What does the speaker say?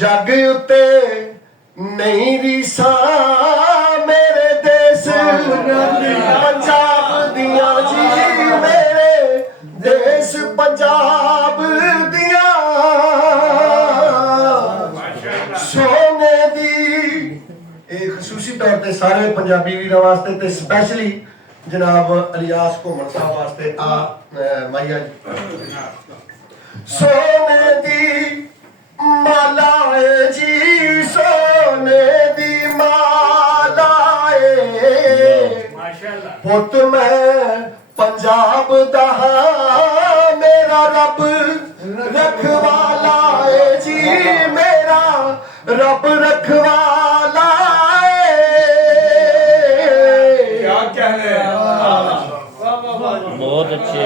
जग उत्ते नहीं रीसा मेरे देश पंजाब दिया जी मेरे देश पंजाब दिया सोने दी एक खसूसी तौर पे सारे पंजाबी वीरां वास्ते ते स्पैशली जनाब इलियास घुमन साहब वास्ते माइया जी सोने दी माला है जी सोने दी माला है पुत मैं पंजाब दा मेरा रब रखवाला है जी मेरा रब रखवाला है क्या कहने बहुत अच्छे।